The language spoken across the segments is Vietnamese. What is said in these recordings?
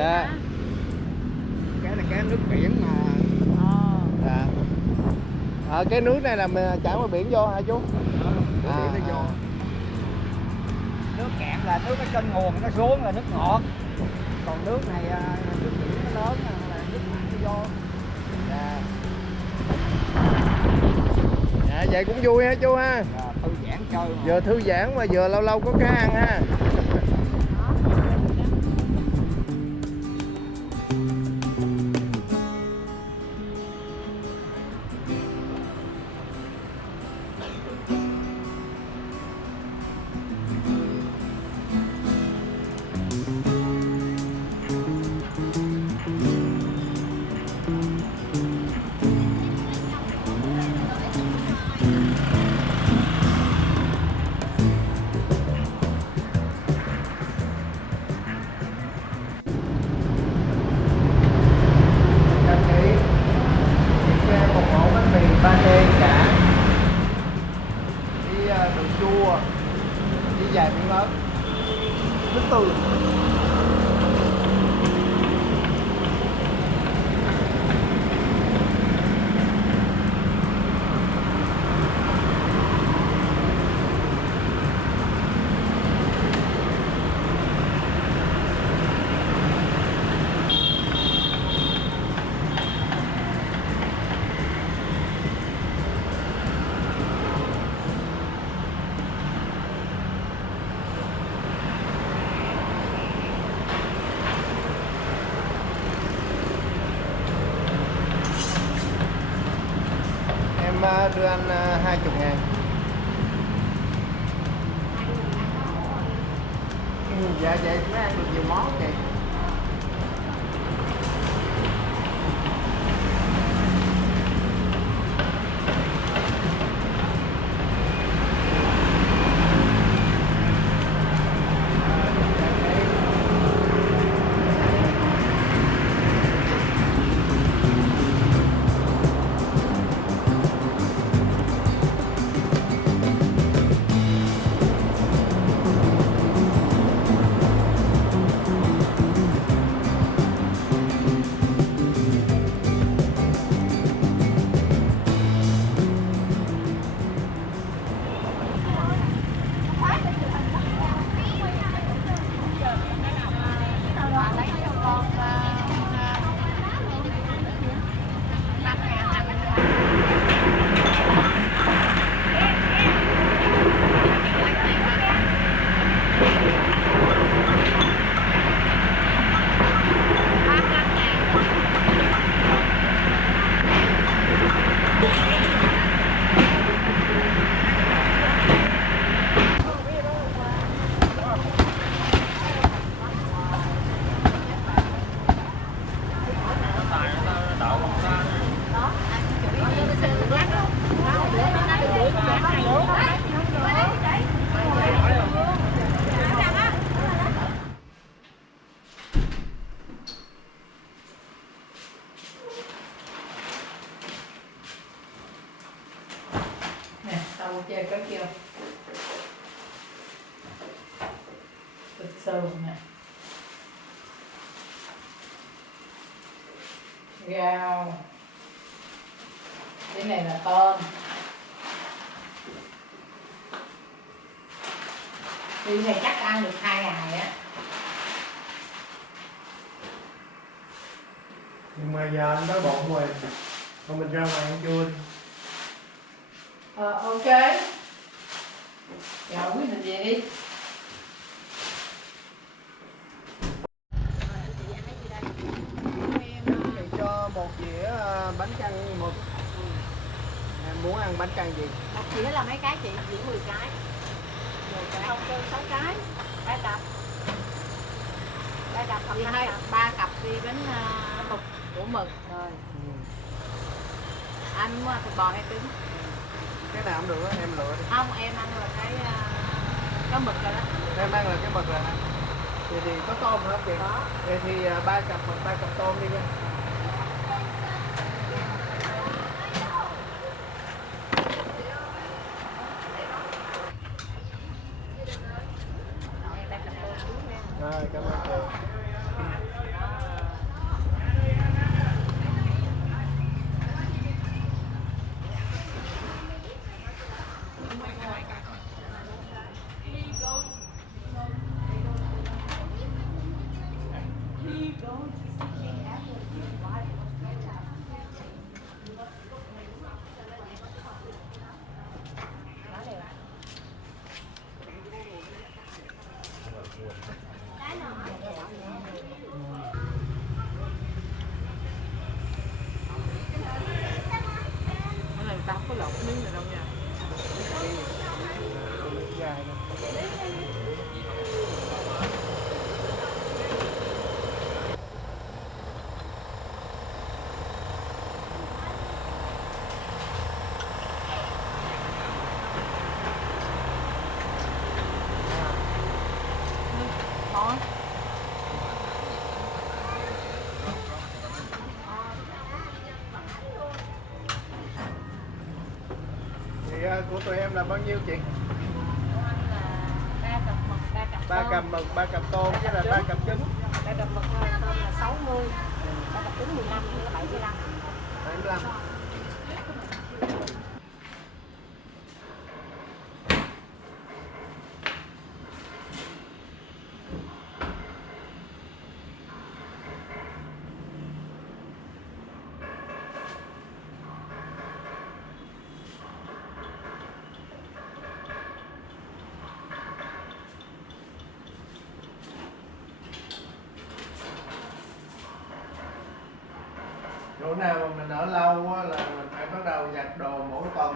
Dạ. Cái là cái nước biển mà. Dạ. Cái nước này là mình chảy qua biển vô hả chú? Nước biển nó vô. Nước cạn là nước ở trên nguồn nó xuống là nước ngọt. Còn nước này nước biển nó lớn là nước mặn nó vô. Dạ. Dạ, vậy cũng vui ha chú ha. Thư giãn chơi mà. Vừa thư giãn mà vừa lâu lâu có cá ăn ha. Pate chả với đường chua với vài miếng ớt nước tương. Đưa anh 20.000. Dạ vậy mới ăn được nhiều món vậy. Tàu chơi có chưa? Thịt sườn nè, rau, cái này là tôm. Thì này chắc ăn được 2 ngày á. Nhưng mà giờ anh đói bụng rồi, còn mình ra ngoài ăn trưa đi. Ok. Rồi quyết định về đi. Cho một dĩa bánh căn một. Em muốn ăn bánh căn gì? Một dĩa là mấy cái chị? Dĩa 10 cái. 10 cái. Không, kêu 6 cái. 3 cặp. 3 cặp hoặc 5 cặp. 3 cặp đi bánh mực, củ mực rồi. Anh muốn ăn thịt bò hay trứng? Cái nào cũng được á, em lựa đi. Không, em ăn là cái mực rồi đó. Em ăn là cái mực rồi hả? Thì có tôm hả chị? Có. Vậy thì 3 cặp mực, 3 cặp tôm đi nha. Rồi, cảm ơn chị. của tụi em là bao nhiêu chị? Của anh là 3 cặp mực, 3 cặp 3 tôm. cặp mực, 3 cặp tôm với là 3 cặp trứng. 3 cặp mực tôm là 60, 3 cặp trứng 15 nữa là 75. 75. Chỗ nào mà mình ở lâu á, là mình phải bắt đầu giặt đồ mỗi tuần.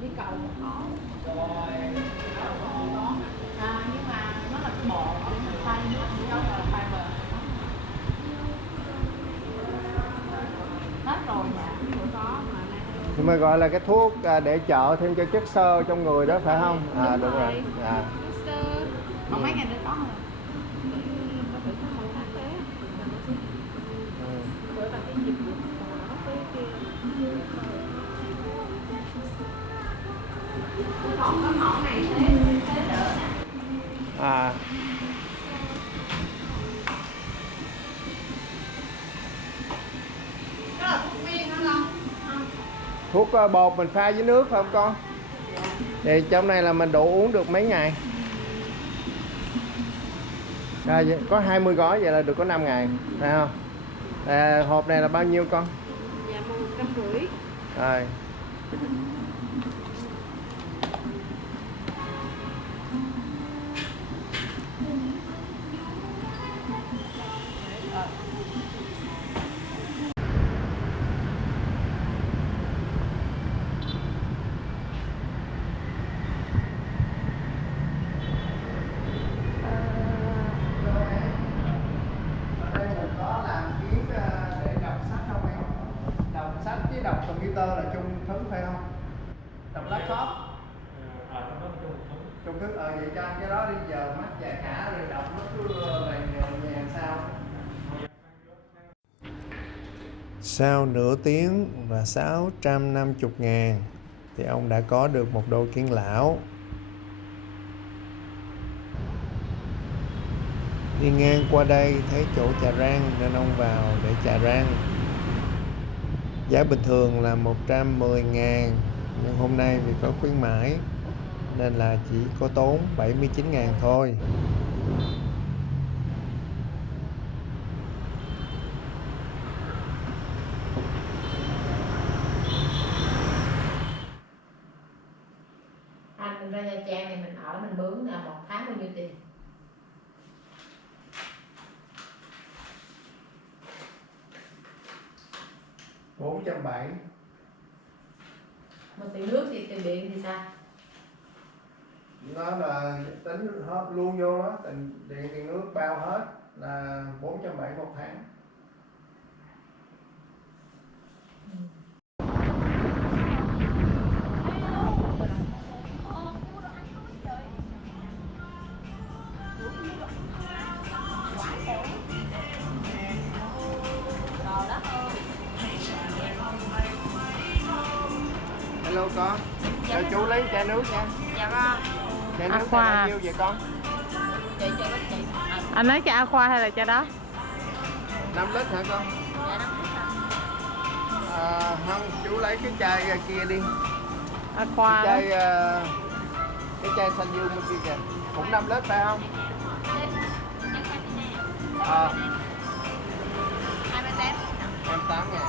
Đi cầu một khó. Nhưng mà nó là cái bột để mình phay nước trong là fiber. Hết rồi dạ, bữa có mà Nhưng mà gọi là cái thuốc để trợ thêm cho chất xơ trong người đó phải không? À đúng rồi. À. Còn mấy ngày nữa có không? Bữa là cái dịp nó cái kia. Còn có mẫu này thế đỡ nè. À. Đó là thuốc viên hả con? Thuốc bột mình pha với nước phải không con? Thì trong này là mình đủ uống được mấy ngày? Có 20 gói vậy là được có 5 ngày, phải không? Hộp này là bao nhiêu con? Dạ 150. Rồi. Đọc computer là chung thứ phải không? Đọc laptop. Chung thứ vậy cho anh cái đó đi, giờ mắt già cả rồi đọc nó cứ vàng sao. Sau nửa tiếng và 650.000 thì ông đã có được một đôi kiếng lão. Đi ngang qua đây thấy chỗ chà rang nên ông vào để chà rang. Giá bình thường là 110.000, nhưng hôm nay vì có khuyến mãi nên là chỉ có tốn 79.000 thôi. Anh ra Nha Trang này mình ở mình mướn là 1 tháng bao nhiêu tiền? $470. Mà tiền nước thì tiền điện thì sao? Nó là tính hết luôn vô đó, tiền điện tiền nước bao hết là 470 một tháng. Hello con, cho chú lấy chai nước nha. Dạ con. Chai nước này bao nhiêu vậy con? Chị chị. Anh lấy cho Aqua hay là cho đó? 5 lít hả con? Dạ nó Không, chú lấy cái chai kia đi. Aqua đó. Cái chai xanh dương bên kia kìa, cũng 5 lít phải không? 28.000 ha.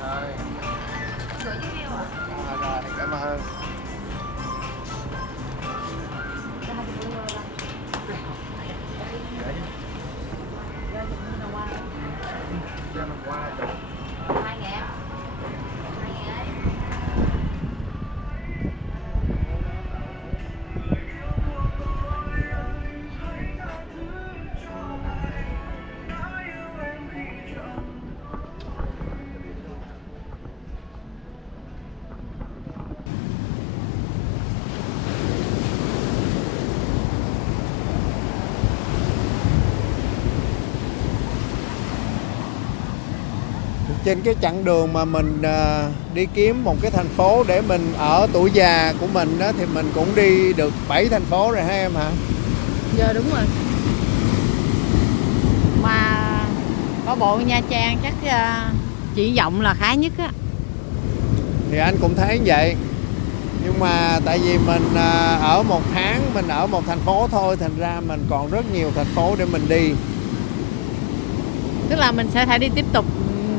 Rồi. Rồi, cảm ơn. Cho nó qua. 2.000. trên cái chặng đường mà mình đi kiếm một cái thành phố để mình ở tuổi già của mình đó, thì mình cũng đi được 7 thành phố rồi hả em hả? Giờ đúng rồi. Mà có bộ Nha Trang chắc triển vọng là khá nhất á. Thì anh cũng thấy vậy. Nhưng mà tại vì mình ở một tháng mình ở một thành phố thôi, thành ra mình còn rất nhiều thành phố để mình đi. Tức là mình sẽ phải đi tiếp tục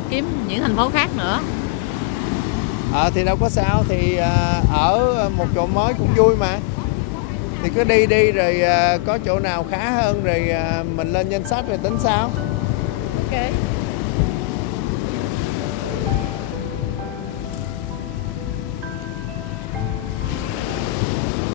kiếm những thành phố khác nữa. Thì đâu có sao, thì ở một chỗ mới cũng vui mà. Thì cứ đi đi rồi có chỗ nào khá hơn rồi mình lên danh sách rồi tính sao. Ok.